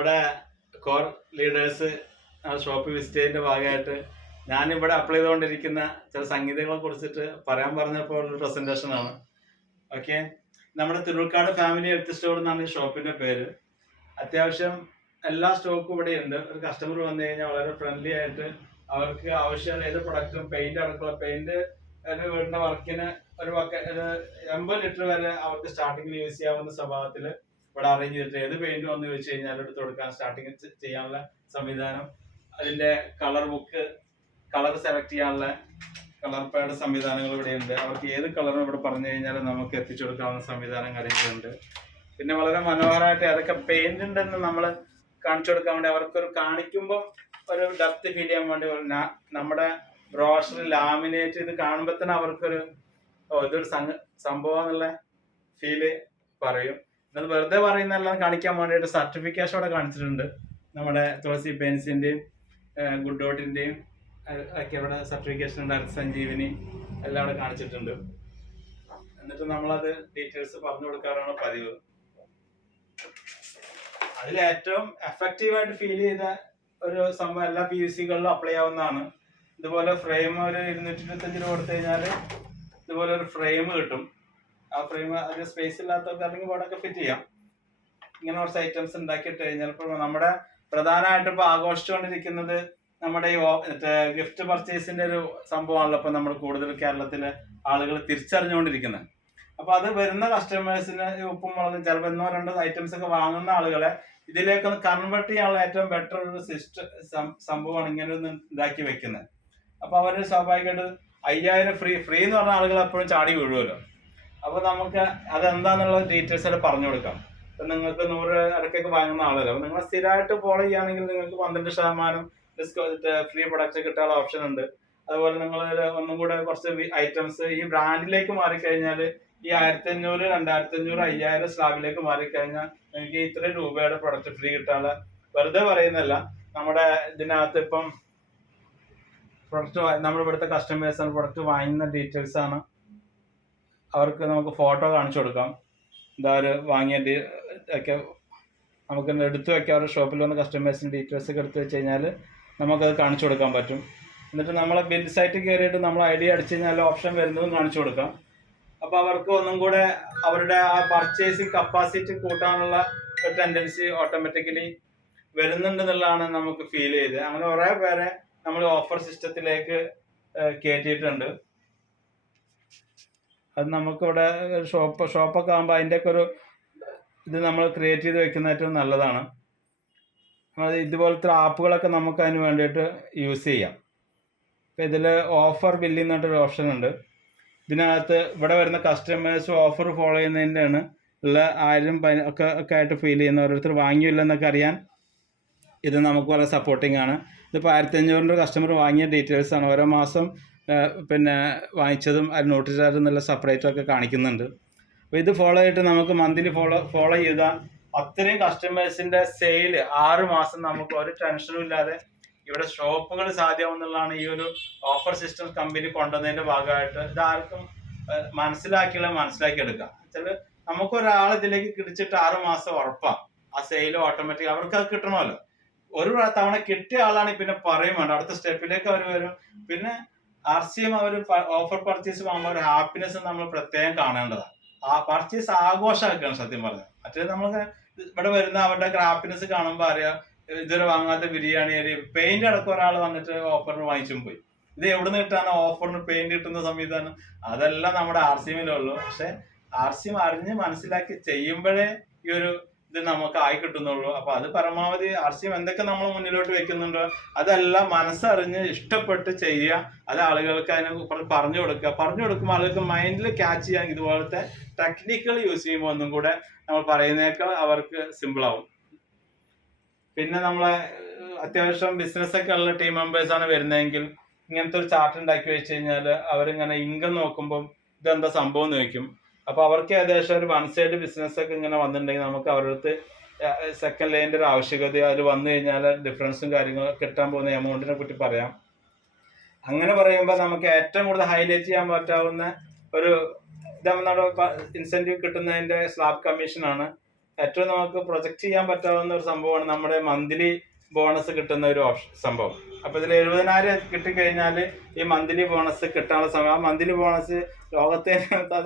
നമ്മുടെ core leaders ആ shop visit ചെയ്തതിന്റെ ഭാഗമായിട്ട് ഞാനിവിടെ അപ്ലൈ ചെയ്തുകൊണ്ടിരിക്കുന്ന ചില സംഗീതങ്ങളെ കുറിച്ചിട്ട് പറയാൻ പറഞ്ഞപ്പോൾ ഒരു പ്രസന്റേഷൻ ആണ്. ഓക്കെ, നമ്മുടെ തിരുവക്കാട് ഫാമിലി ഹെൽത്ത് സ്റ്റോർ എന്നാണ് ഈ ഷോപ്പിന്റെ പേര്. അത്യാവശ്യം എല്ലാ സ്റ്റോക്കും ഇവിടെ ഉണ്ട്. ഒരു കസ്റ്റമർ വന്നു കഴിഞ്ഞാൽ വളരെ ഫ്രണ്ട്ലി ആയിട്ട് അവർക്ക് ആവശ്യമുള്ള ഏത് പ്രൊഡക്റ്റും പെയിന്റ് അടക്കമുള്ള പെയിന്റ് വീടിന്റെ വർക്കിന് ഒരു 80 ലിറ്റർ വരെ അവർക്ക് സ്റ്റാർട്ടിങ്ങിൽ യൂസ് ചെയ്യാവുന്ന സ്വഭാവത്തിൽ ഇവിടെ അറേഞ്ച് ചെയ്തിട്ട് ഏത് പെയിന്റ് വന്ന് ചോദിച്ചു കഴിഞ്ഞാൽ എടുത്ത് കൊടുക്കാൻ സ്റ്റാർട്ടിങ് ചെയ്യാനുള്ള സംവിധാനം, അതിന്റെ കളർ ബുക്ക്, കളർ സെലക്ട് ചെയ്യാനുള്ള കളർ പാഡ് സംവിധാനങ്ങൾ ഇവിടെ ഉണ്ട്. അവർക്ക് ഏത് കളറും ഇവിടെ പറഞ്ഞു കഴിഞ്ഞാൽ നമുക്ക് എത്തിച്ചു കൊടുക്കാവുന്ന സംവിധാനം കാര്യങ്ങളുണ്ട്. പിന്നെ വളരെ മനോഹരമായിട്ട് അതൊക്കെ പെയിന്റ് ഉണ്ടെന്ന് നമ്മൾ കാണിച്ചു കൊടുക്കാൻ വേണ്ടി അവർക്കൊരു കാണിക്കുമ്പോൾ ഒരു ഡെപ്ത് ഫീൽ ചെയ്യാൻ വേണ്ടി നമ്മുടെ ബ്രോഷർ ലാമിനേറ്റ് ചെയ്ത് കാണുമ്പോൾ തന്നെ അവർക്കൊരു ഇതൊരു സംഭവം എന്നുള്ള ഫീല് പറയും. എന്നത് വെറുതെ പറയുന്നതെല്ലാം കാണിക്കാൻ വേണ്ടിയിട്ട് സർട്ടിഫിക്കേഷൻ അവിടെ കാണിച്ചിട്ടുണ്ട്. നമ്മുടെ തുളസി പെയിൻസിന്റെയും ഗുഡ് ഡോട്ടിന്റെയും ഒക്കെ ഇവിടെ സർട്ടിഫിക്കേഷൻ ഉണ്ട്. അർത്ത് സഞ്ജീവിനി എല്ലാം അവിടെ കാണിച്ചിട്ടുണ്ട്. എന്നിട്ട് നമ്മളത് ഡീറ്റെയിൽസ് പറഞ്ഞു കൊടുക്കാറാണ് പതിവ്. അതിൽ ഏറ്റവും എഫക്റ്റീവായിട്ട് ഫീൽ ചെയ്ത ഒരു സംഭവം എല്ലാ PVC-കളിലും അപ്ലൈ ആവുന്നതാണ്. ഇതുപോലെ ഫ്രെയിം ഒരു 225 രൂപ കൊടുത്തു കഴിഞ്ഞാൽ ഇതുപോലെ ഒരു ഫ്രെയിം കിട്ടും. ആ ഫ്രെയിം അത് സ്പേസ് ഇല്ലാത്തവർക്ക് അല്ലെങ്കിൽ ബോർഡൊക്കെ ഫിറ്റ് ചെയ്യാം. ഇങ്ങനെ കുറച്ച് ഐറ്റംസ് ഉണ്ടാക്കിയിട്ട് കഴിഞ്ഞാൽ ഇപ്പോൾ നമ്മുടെ പ്രധാനമായിട്ടും ഇപ്പോൾ ആഘോഷിച്ചുകൊണ്ടിരിക്കുന്നത് നമ്മുടെ ഈ ഗിഫ്റ്റ് പർച്ചേസിന്റെ ഒരു സംഭവമാണല്ലോ ഇപ്പൊ നമ്മൾ കൂടുതൽ കേരളത്തിലെ ആളുകൾ തിരിച്ചറിഞ്ഞുകൊണ്ടിരിക്കുന്നത്. അപ്പൊ അത് വരുന്ന കസ്റ്റമേഴ്സിന് ഉപ്പും മുളകും ചിലപ്പോൾ 1-2 ഐറ്റംസ് ഒക്കെ വാങ്ങുന്ന ആളുകളെ ഇതിലേക്കൊന്ന് കൺവേർട്ട് ചെയ്യാനുള്ള ഏറ്റവും ബെറ്റർ ഒരു സംഭവമാണ് ഇങ്ങനെ ഒന്ന് ഉണ്ടാക്കി വെക്കുന്നത്. അപ്പൊ അവര് സ്വാഭാവികമായിട്ട് 5000 ഫ്രീ എന്ന് പറഞ്ഞ ആളുകൾ എപ്പോഴും ചാടി വീഴുമല്ലോ. അപ്പൊ നമുക്ക് അതെന്താന്നുള്ള ഡീറ്റെയിൽസ് ആയിട്ട് പറഞ്ഞു കൊടുക്കാം. ഇപ്പൊ നിങ്ങൾക്ക് 100 അടക്കൊക്കെ വാങ്ങുന്ന ആളല്ലോ. അപ്പൊ നിങ്ങൾ സ്ഥിരമായിട്ട് ഫോളോ ചെയ്യുകയാണെങ്കിൽ നിങ്ങൾക്ക് 12% ഫ്രീ പ്രൊഡക്റ്റ് കിട്ടാനുള്ള ഓപ്ഷൻ ഉണ്ട്. അതുപോലെ നിങ്ങൾ ഒന്നും കൂടെ കുറച്ച് ഐറ്റംസ് ഈ ബ്രാൻഡിലേക്ക് മാറിക്കഴിഞ്ഞാൽ ഈ 1500, 2500, 5000 സ്ലാബിലേക്ക് മാറിക്കഴിഞ്ഞാൽ നിങ്ങൾക്ക് ഇത്രയും രൂപയുടെ പ്രൊഡക്റ്റ് ഫ്രീ കിട്ടാനുള്ള, വെറുതെ പറയുന്നല്ല, നമ്മുടെ ഇതിനകത്ത് ഇപ്പം പ്രൊഡക്റ്റ് നമ്മൾ ഇവിടുത്തെ കസ്റ്റമേഴ്സാണ് പ്രൊഡക്റ്റ് വാങ്ങുന്ന ഡീറ്റെയിൽസ് ആണ്. അവർക്ക് നമുക്ക് ഫോട്ടോ കാണിച്ചു കൊടുക്കാം. എന്താ വാങ്ങിയ ഒക്കെ നമുക്ക് എടുത്തു വെക്കാം. അവരുടെ ഷോപ്പിൽ വന്ന കസ്റ്റമേഴ്സിൻ്റെ ഡീറ്റെയിൽസ് ഒക്കെ എടുത്തു വെച്ച് കഴിഞ്ഞാൽ നമുക്കത് കാണിച്ചു കൊടുക്കാൻ പറ്റും. എന്നിട്ട് നമ്മളെ ബിൽ സൈറ്റിൽ കയറിയിട്ട് നമ്മൾ ID അടിച്ചു കഴിഞ്ഞാൽ ഓപ്ഷൻ വരുന്നതും കാണിച്ചു കൊടുക്കാം. അപ്പോൾ അവർക്ക് ഒന്നും കൂടെ അവരുടെ ആ പർച്ചേസിങ് കപ്പാസിറ്റി കൂട്ടാനുള്ള ഒരു ടെൻഡൻസി ഓട്ടോമാറ്റിക്കലി വരുന്നുണ്ടെന്നുള്ളതാണ് നമുക്ക് ഫീൽ ചെയ്ത്. അങ്ങനെ കുറേ പേരെ നമ്മൾ ഓഫർ സിസ്റ്റത്തിലേക്ക് കയറ്റിയിട്ടുണ്ട്. അത് നമുക്കിവിടെ ഷോപ്പൊക്കെ ആകുമ്പോൾ അതിൻ്റെയൊക്കെ ഒരു ഇത് നമ്മൾ ക്രിയേറ്റ് ചെയ്ത് വെക്കുന്ന ഏറ്റവും നല്ലതാണ്. ഇതുപോലത്തെ ആപ്പുകളൊക്കെ നമുക്ക് അതിന് വേണ്ടിയിട്ട് യൂസ് ചെയ്യാം. ഇപ്പം ഇതിൽ ഓഫർ ബില്ലിംഗ് എന്ന് പറഞ്ഞിട്ടൊരു ഓപ്ഷൻ ഉണ്ട്. ഇതിനകത്ത് ഇവിടെ വരുന്ന കസ്റ്റമേഴ്സ് ഓഫർ ഫോളോ ചെയ്യുന്നതിൻ്റെയാണ് ഉള്ള 1000 ഒക്കെ ആയിട്ട് ഫീൽ ചെയ്യുന്ന ഓരോരുത്തർ വാങ്ങിയില്ല എന്നൊക്കെ അറിയാൻ ഇത് നമുക്ക് വളരെ സപ്പോർട്ടിംഗ് ആണ്. ഇതിപ്പോൾ 1500 കസ്റ്റമർ വാങ്ങിയ ഡീറ്റെയിൽസ് ആണ്. ഓരോ മാസം പിന്നെ വാങ്ങിച്ചതും അത് നോട്ടീസ് എന്നുള്ള സെപ്പറേറ്റൊക്കെ കാണിക്കുന്നുണ്ട്. അപ്പോൾ ഇത് ഫോളോ ചെയ്തിട്ട് നമുക്ക് മന്ത്ലി ഫോളോ ചെയ്താൽ അത്രയും കസ്റ്റമേഴ്സിൻ്റെ സെയിൽ 6 മാസം നമുക്ക് ഒരു ടെൻഷനും ഇല്ലാതെ ഇവിടെ ഷോപ്പുകൾ സാധ്യമാവുന്നുള്ളതാണ് ഈ ഒരു ഓഫർ സിസ്റ്റം കമ്പനി കൊണ്ടുവന്നതിൻ്റെ ഭാഗമായിട്ട്. ഇതാർക്കും മനസ്സിലാക്കിയെടുക്കാം. ചില നമുക്കൊരാൾ ഇതിലേക്ക് കിടിച്ചിട്ട് 6 മാസം ഉറപ്പാണ് ആ സെയിൽ ഓട്ടോമാറ്റിക് അവർക്ക് അത് കിട്ടണമല്ലോ. ഒരു തവണ കിട്ടിയ ആളാണെങ്കിൽ പിന്നെ പറയും വേണ്ട, അടുത്ത സ്റ്റെപ്പിലേക്ക് അവർ വരും. പിന്നെ RCM അവർ ഓഫർ പർച്ചേസ് വാങ്ങുമ്പോൾ ഒരു ഹാപ്പിനെസ് നമ്മൾ പ്രത്യേകം കാണേണ്ടതാണ്. ആ പർച്ചേസ് ആഘോഷമാക്കുകയാണ് സത്യം പറഞ്ഞത്. മറ്റേ നമ്മൾ ഇവിടെ വരുന്ന അവരുടെ ഹാപ്പിനെസ് കാണുമ്പോൾ അറിയാം ഇതുവരെ വാങ്ങാത്ത ബിരിയാണി അരി പെയിന്റ് അടക്കം ഒരാൾ വന്നിട്ട് ഓഫറിന് വാങ്ങിച്ചും പോയി. ഇത് എവിടെ നിന്ന് കിട്ടാണ് ഓഫറിന് പെയിന്റ് കിട്ടുന്ന സംവിധാനം? അതെല്ലാം നമ്മുടെ RCMലുള്ളൂ. പക്ഷെ RCM അറിഞ്ഞ് മനസ്സിലാക്കി ചെയ്യുമ്പോഴേ ഈ ഒരു ഇത് നമുക്ക് ആയി കിട്ടുന്നുള്ളൂ. അപ്പൊ അത് പരമാവധി RCM എന്തൊക്കെ നമ്മൾ മുന്നിലോട്ട് വെക്കുന്നുണ്ടോ അതെല്ലാം മനസ്സറിഞ്ഞ് ഇഷ്ടപ്പെട്ട് ചെയ്യുക. അത് ആളുകൾക്ക് അതിനെ പറഞ്ഞു കൊടുക്കുമ്പോൾ ആളുകൾക്ക് മൈൻഡിൽ ക്യാച്ച് ചെയ്യാൻ ഇതുപോലത്തെ ടെക്നിക്കുകൾ യൂസ് ചെയ്യുമ്പോൾ ഒന്നും കൂടെ നമ്മൾ പറയുന്നേക്കാൾ അവർക്ക് സിമ്പിൾ ആവും. പിന്നെ നമ്മളെ അത്യാവശ്യം ബിസിനസ്സൊക്കെ ഉള്ള ടീം മെമ്പേഴ്സാണ് വരുന്നതെങ്കിൽ ഇങ്ങനത്തെ ഒരു ചാർട്ട് ഉണ്ടാക്കി വെച്ച് കഴിഞ്ഞാൽ അവരിങ്ങനെ ഇൻകം നോക്കുമ്പം ഇതെന്താ സംഭവം എന്ന് ചോദിക്കും. അപ്പോൾ അവർക്ക് ഏകദേശം ഒരു 1 സൈഡ് ബിസിനസ്സൊക്കെ ഇങ്ങനെ വന്നിട്ടുണ്ടെങ്കിൽ നമുക്ക് അവരുടെ അടുത്ത് സെക്കൻഡ് ലൈനിൻ്റെ ഒരു ആവശ്യകത അത് വന്നു കഴിഞ്ഞാൽ ഡിഫറൻസും കാര്യങ്ങളും കിട്ടാൻ പോകുന്ന എമൗണ്ടിനെ പറ്റി പറയാം. അങ്ങനെ പറയുമ്പോൾ നമുക്ക് ഏറ്റവും കൂടുതൽ ഹൈലൈറ്റ് ചെയ്യാൻ പറ്റാവുന്ന ഒരു നമ്മുടെ ഇൻസെൻറ്റീവ് കിട്ടുന്നതിൻ്റെ സ്ലാബ് കമ്മീഷനാണ്. ഏറ്റവും നമുക്ക് പ്രൊജക്റ്റ് ചെയ്യാൻ പറ്റാവുന്ന ഒരു സംഭവമാണ് നമ്മുടെ മന്ത്ലി ബോണസ് കിട്ടുന്ന ഒരു സംഭവം. അപ്പൊ ഇതിൽ 70,000 കിട്ടിക്കഴിഞ്ഞാൽ ഈ മന്ത്ലി ബോണസ് കിട്ടാനുള്ള സമയം, ആ മന്ത്ലി ബോണസ് ലോകത്തെ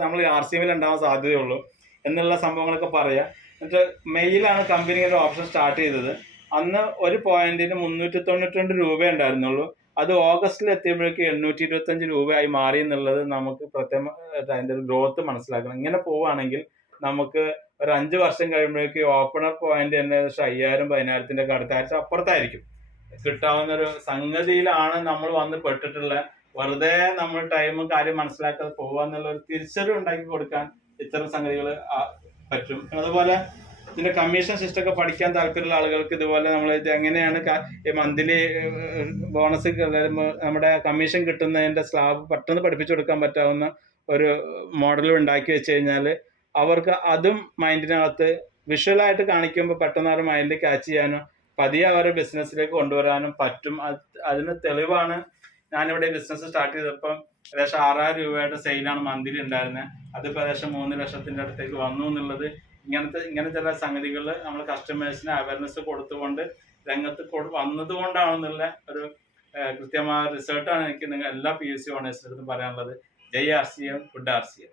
നമ്മൾ RCMൽ ഉണ്ടാവാൻ സാധ്യതയുള്ളൂ എന്നുള്ള സംഭവങ്ങളൊക്കെ പറയാം. എന്നിട്ട് മെയിലാണ് കമ്പനി ഒരു ഓപ്ഷൻ സ്റ്റാർട്ട് ചെയ്തത്. അന്ന് ഒരു പോയിന്റിന് 392 രൂപ ഉണ്ടായിരുന്നുള്ളൂ. അത് ഓഗസ്റ്റിൽ എത്തിയപ്പോഴേക്ക് 825 രൂപയായി മാറി എന്നുള്ളത് നമുക്ക് പ്രത്യേകം അതിന്റെ ഗ്രോത്ത് മനസ്സിലാക്കണം. ഇങ്ങനെ പോവുകയാണെങ്കിൽ നമുക്ക് ഒരു 5 വർഷം കഴിയുമ്പോഴേക്ക് ഓപ്പണർ പോയിന്റ് തന്നെ 5,000-10,000 അടുത്താഴ്ച അപ്പുറത്തായിരിക്കും. കിട്ടാവുന്ന ഒരു സംഗതിയിലാണ് നമ്മൾ വന്ന് പെട്ടിട്ടുള്ള. വെറുതെ നമ്മൾ ടൈമും കാര്യം മനസ്സിലാക്കാതെ പോവാന്നുള്ള ഒരു തിരിച്ചറിവ് ഉണ്ടാക്കി കൊടുക്കാൻ ഇത്തരം സംഗതികൾ പറ്റും. അതുപോലെ ഇതിന്റെ കമ്മീഷൻ സിസ്റ്റം ഒക്കെ പഠിക്കാൻ താല്പര്യമുള്ള ആളുകൾക്ക് ഇതുപോലെ നമ്മൾ ഇത് എങ്ങനെയാണ് മന്ത്ലി ബോണസ് നമ്മുടെ കമ്മീഷൻ കിട്ടുന്നതിന്റെ സ്ലാബ് പെട്ടെന്ന് പഠിപ്പിച്ചു കൊടുക്കാൻ പറ്റാവുന്ന ഒരു മോഡലും ഉണ്ടാക്കി വെച്ച് കഴിഞ്ഞാൽ അവർക്ക് അതും മൈൻഡിനകത്ത് വിഷ്വലായിട്ട് കാണിക്കുമ്പോൾ പെട്ടെന്ന് അവർ മൈൻഡിൽ ക്യാച്ച് ചെയ്യാനും പതിയെ അവരെ ബിസിനസ്സിലേക്ക് കൊണ്ടുവരാനും പറ്റും. അതിന് തെളിവാണ് ഞാനിവിടെ ബിസിനസ് സ്റ്റാർട്ട് ചെയ്തപ്പം ഏകദേശം 6,000 രൂപയുടെ സെയിലാണ് മന്ത്ലി ഉണ്ടായിരുന്നത്. അതിപ്പോൾ ഏകദേശം 3 ലക്ഷത്തിന്റെ അടുത്തേക്ക് വന്നു എന്നുള്ളത് ഇങ്ങനെ ചില സംഗതികൾ നമ്മൾ കസ്റ്റമേഴ്സിന് അവയർനെസ് കൊടുത്തുകൊണ്ട് രംഗത്ത് വന്നതുകൊണ്ടാണെന്നുള്ള ഒരു കൃത്യമായ റിസൾട്ടാണ് എനിക്ക് നിങ്ങൾ എല്ലാ PUC ഓണേഴ്സിനും പറയാനുള്ളത്. ജയ് RCM, ഗുഡ് RCM.